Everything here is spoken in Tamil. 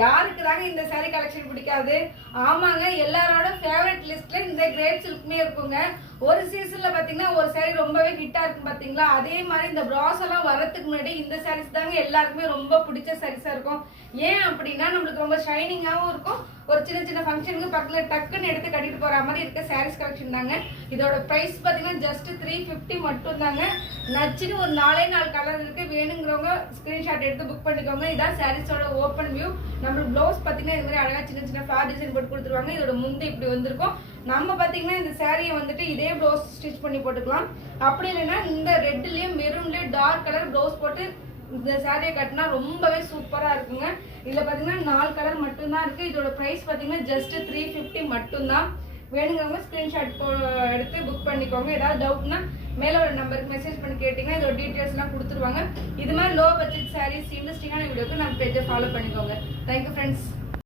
யாருக்கு தாங்க இந்த saree கலெக்ஷன் பிடிக்காது? ஆமாங்க, எல்லாரோட ஃபேவரட் லிஸ்ட்ல இந்த கிரேப் சில்க்மே இருக்குங்க. ஒரு சீசன்ல பாத்தீங்கன்னா ஒரு saree ரொம்பவே ஹிட்டா இருக்கும் பாத்தீங்களா, அதே மாதிரி இந்த பிராஸ் எல்லாம் வரதுக்கு முன்னாடி இந்த சாரீஸ் தாங்க எல்லாருக்குமே ரொம்ப பிடிச்ச சாரீஸா இருக்கும். ஏன் அப்படின்னா நம்மளுக்கு ரொம்ப ஷைனிங்காகவும் இருக்கும். ஒரு சின்ன சின்ன ஃபங்க்ஷனுக்கு பக்கத்துல டக்குன்னு எடுத்து கட்டிட்டு போற மாதிரி இருக்க சாரீஸ் கலெக்ஷன் தாங்க. இதோட பிரைஸ் பாத்தீங்கன்னா ஜஸ்ட் 350 மட்டும் தாங்க. நச்சுன்னு ஒரு 4 கலர் இருக்கு. வேணுங்கிறவங்க ஸ்கிரீன்ஷாட் எடுத்து புக் பண்ணிக்கோங்க. இதான் சாரீஸோட ஓப்பன் வியூ. நம்மளுக்கு ப்ளவுஸ் பாத்தீங்கன்னா இது மாதிரி அழகா சின்ன சின்ன ஃபிளார் டிசைன் போட்டு கொடுத்துருவாங்க. இதோட முந்தி இப்படி வந்திருக்கும். நம்ம பாத்தீங்கன்னா இந்த சாரியை வந்துட்டு இதே ப்ளவுஸ் ஸ்டிச் பண்ணி போட்டுக்கலாம். அப்படி இல்லைன்னா இந்த ரெட்லயும் மெரூன்லயும் டார்க் கலர் ப்ளவுஸ் போட்டு இந்த சாரியை கட்டினா ரொம்பவே சூப்பரா இருக்குங்க. இதுல பாத்தீங்கன்னா 4 கலர் மட்டும்தான் இருக்கு. இதோட பிரைஸ் பாத்தீங்கன்னா ஜஸ்ட் 350 மட்டும்தான். வேணுங்கிறவங்க ஸ்கிரீன்ஷாட் எடுத்து புக் பண்ணிக்கோங்க. ஏதாவது டவுட்னா மேல ஒரு நம்பருக்கு மெசேஜ் பண்ணி கேட்டீங்கன்னா இதோட டீட்டெயில்ஸ் எல்லாம் கொடுத்துருவாங்க. இது மாதிரி லோ பட்ஜெட் சாரீஸ் இன்ட்ரெஸ்டிங்கான வீடியோக்கு நம்ம பேஜை ஃபாலோ பண்ணிக்கோங்க. Thank you friends.